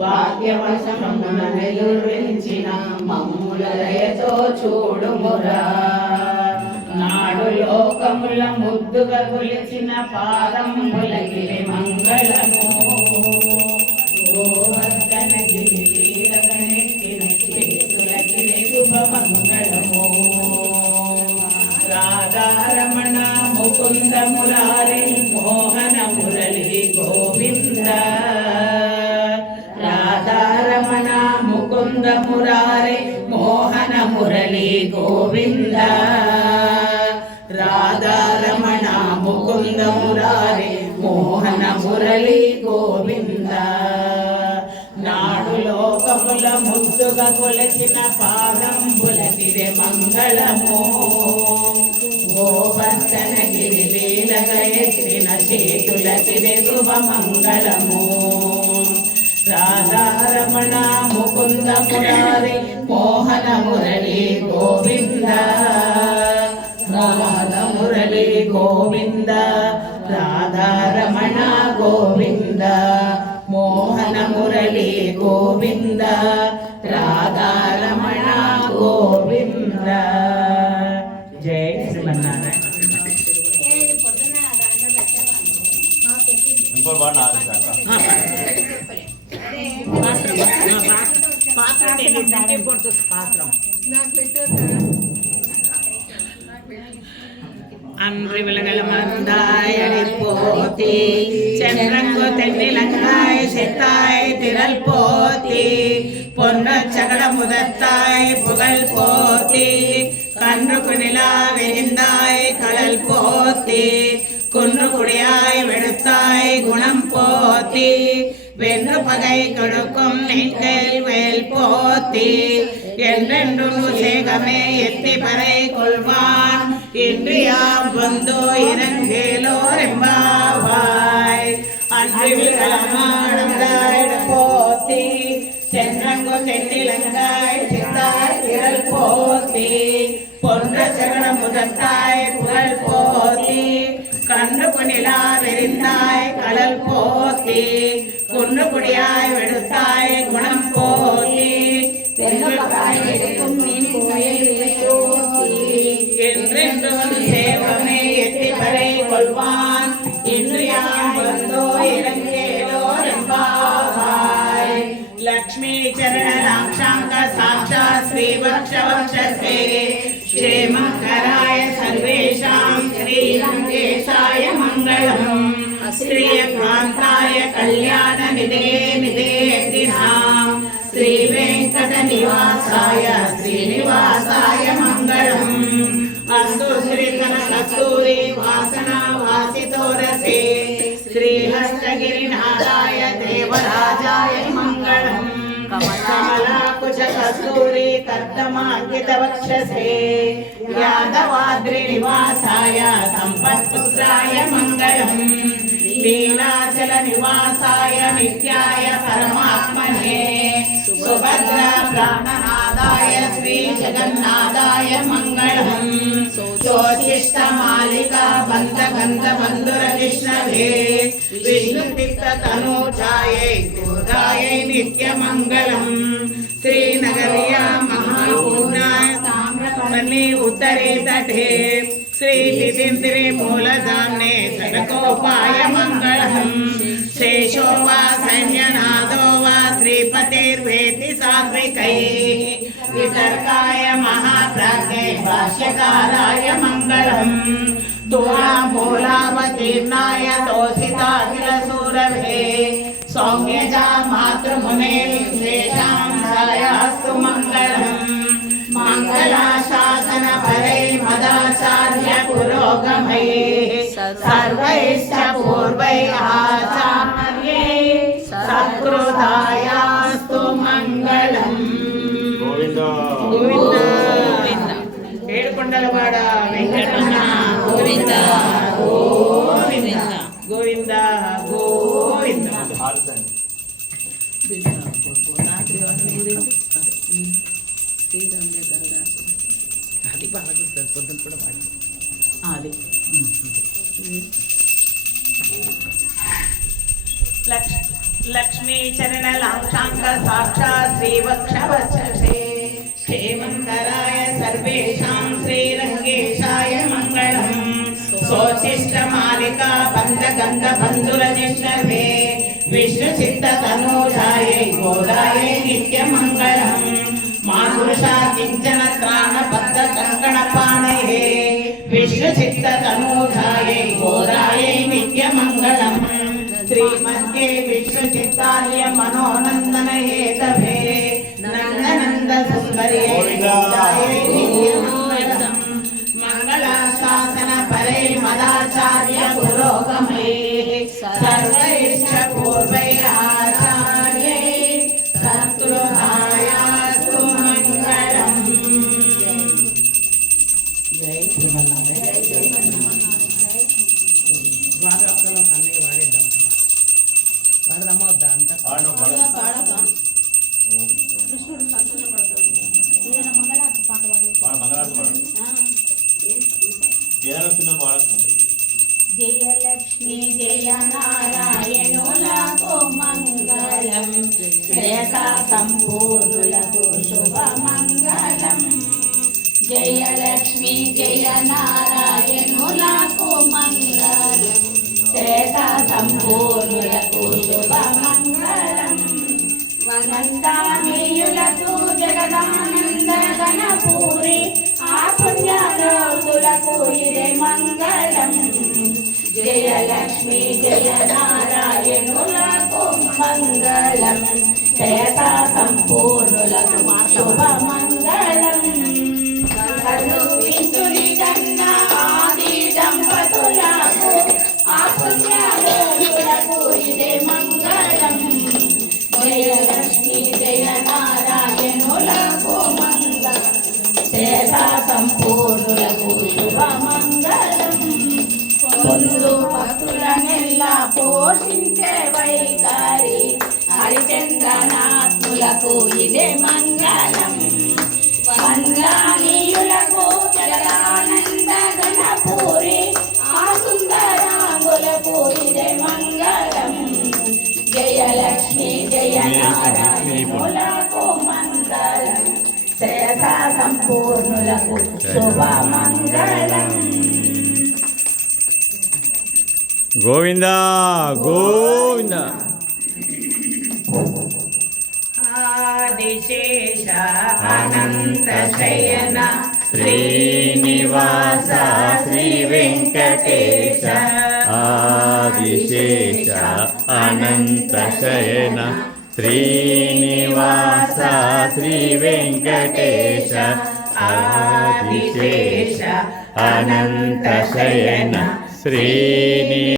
భాగ్యవశమున నిలువరించిన మమ్ముల దయతో చూడుమురా. నాడు లోకముల ముద్దుగా కొలిచిన పాదములకిరి మంగళము. గోవర్ధనగిరి లీలగనెత్తిన చేతులకిరి శుభమంగళము. రాధారమణ ముకుంద మురారి మోహన మురళి గోవింద. రాధారమణ ముకుంద మురారి మోహన మురళి గోవింద. రాధారమణ ముకుంద మురారి మోహన మురళి గోవింద. నాడు లోకముల ముద్దుగా కొలచిన పాదంబులకిరే మంగళము. గోవర్ధనగిరి లీలగా ఎత్తిన చేతులకిరే శుభమంగళము. రాధారమణ ముకుంద మురారి మోహన మురళి గోవింద. మోహన మురళి గోవింద. రాధారమణ గోవింద. మోహన మురళి గోవింద. రాధారమణ గోవింద. జై శ్రీమన్నారాయణ. அன்று விலகல மந்தாய் அடிப்போத்தி சென்றங்கோ தென்னிலங்காய் செத்தாய் திரள் போத்தி பொன்ன சகல முதத்தாய் புகழ் போத்தி கன்று நிலா விரிந்தாய் கடல் போத்தி குன்று குடியாய் வெடுத்தாய் குணம் போத்தி வென்று பகை கொடுக்கும் நெஞ்சல் வேல் போத்தி என்றென்றும் சேகமே எத்தி பறை கொள்வான் இன்றியாம் வந்தோ இறங்கேலோர் எம்பாவாய். அன்று விழமானந்தாய் போத்தி சென்றங்கோ தென்னிலங்காய் சித்தாய் திரள் போத்தி பொன்ற சகல முதத்தாய் புகழ் போத்தி கன்று புனிலா வெறிந்தாய் கடல் போத்தி குன்று குடியாய் வெடுத்தாய் குணம் போத்தி என்றென்றும் சேவமே எத்தி பறை கொள்வான் இன்றியாம் வந்தோ இறங்கேலோர் எம்பாவாய். லக்ஷ்மீ சரண ராक्षांक साक्षात् श्री वक्ष वक्षसे क्षेमकराय सर्वेषां श्रीरङ्गेशाय मङ्गलम्. श्रीकान्ताय कल्याण निधे निधेतिनां श्रीवेङ्कटनिवासाय श्रीनिवासाय मङ्गलम्. अस्तु श्रीकनकस्तूरी वासना वासितोरसे श्रीहस्तगिरिनाथाय देवराजाय मङ्गलम्. कमलाकुच कस्तूरी कर्दमाङ्कित वक्षसे यादवाद्रिनिवासाय सम्पत्पुत्राय मङ्गलम्. लीलाचल निवासाय नित्याय परमात्मने सुभद्रा प्राणनादाय श्री जगन्नाथाय मङ्गलम्. ज्योतिष्ठ मालिका बन्ध गन्ध बन्धुर विष्णवे विष्णुतीर्थ तनूजायै दुर्गायै नित्यमङ्गलम्. श्रीनगर्या महापूर्णा ताम्रपर्णी उत्तरे तटे श्री तिथिन्द्रे मूलधाम्ने सनकोपाय मङ्गलम्. शेषो वा सैन्यनादो वा श्रीपतिर्वेति सात्विकैः वितर्काय महाप्राज्ञे भाष्यकाराय मङ्गलम्. दूरामूलावतीर्णाय तोषिताखिलसूरभे सौम्यजा मातृमुने विशेषां छायास्तु मङ्गलम्. मङ्गलाशासन परै मदाचार्य पुरोगमैः सर्वैश्च पूर्वैः आचार्यैः सत्कृतायास्तु मङ्गलम्. गोविन्द गोविन्द ఏడుకొండలవాడ వెంకటరమణ గోవింద గోవింద గోవింద గోవింద. అది బాగా చూస్తారు పొద్దున కూడా పాడి అది लक्ष्मी चरण लाक्षांग साक्षात् श्रीवक्षवक्षसे क्षेमंकराय सर्वेषां श्रीरंगेशाय मंगलम् सोचिष्ट मालिका बंध गंध बंधुरजिष्णवे विष्णु चित्त तनूजायै गोदायै नित्य मंगलम् माधुषा किंचन त्राण बद्ध कंकण पाणये विष्णु चित्त तनूजायै गोदायै नित्य मंगलम् श्रीमद्ये विष्णु चित्ताय मनोनंदन हेतवे नंदनंद सुंदर्ये गोदायै नित्य मंगलम् मंगलाशासन परै मदाचार्य पुरोगमै सर्वैश्च पूर्वै आचार्यै सत्कृतायास्तु मंगलम्। जय వాడొక్కలో కన్నయ్య వాడేద్దాం వాడదామా వద్దా అంత కృష్ణుడు ఏదైనా మంగళారతి పాట జయలక్ష్మి జయ నారాయణులకు మంగళం శ్రేయసా సంపూర్ణులకు శుభ మంగళం జయలక్ష్మి జయ నారాయణులకు మంగళం శ్రేయసా సంపూర్ణులకు శుభ మంగళం వనందానీయులకు జగదానంద గణపూరి ఆ పుణ్యలోతులకు ఇదే మంగళం జయలక్ష్మి జయ నారాయణులకు మంగళం శ్రేయసా సంపూర్ణులకు శుభ మంగళం కన్ను వింటుని కన్న ఆది దంపతులకు ఆ పుణ్యలోతులకు ఇదే మంగళం జయలక్ష్మి జయ నారాయణులకు మంగళం శ్రేయసా సంపూర్ణులకు శుభ మంగళం పొందు భక్తులనెల్లా పోషించే వైఖరి హరిచంద్రనాథులకు ఇదే మంగళం మంగళీయులకు జగదానంద గణపూరి ఆ సుందరాంగులకు ఇదే మంగళం జయలక్ష్మి జయ నారాయణులకు మంగళం శ్రేయసా సంపూర్ణులకు శుభ మంగళం గోవింద గోవింద ఆదిశేష అనంత శయన శ్రీనివాస శ్రీ వెంకటేశ ఆదిశేష అనంత శయన శ్రీనివాస శ్రీ వెంకటేశ ఆదిశేష అనంత శయన శ్రీని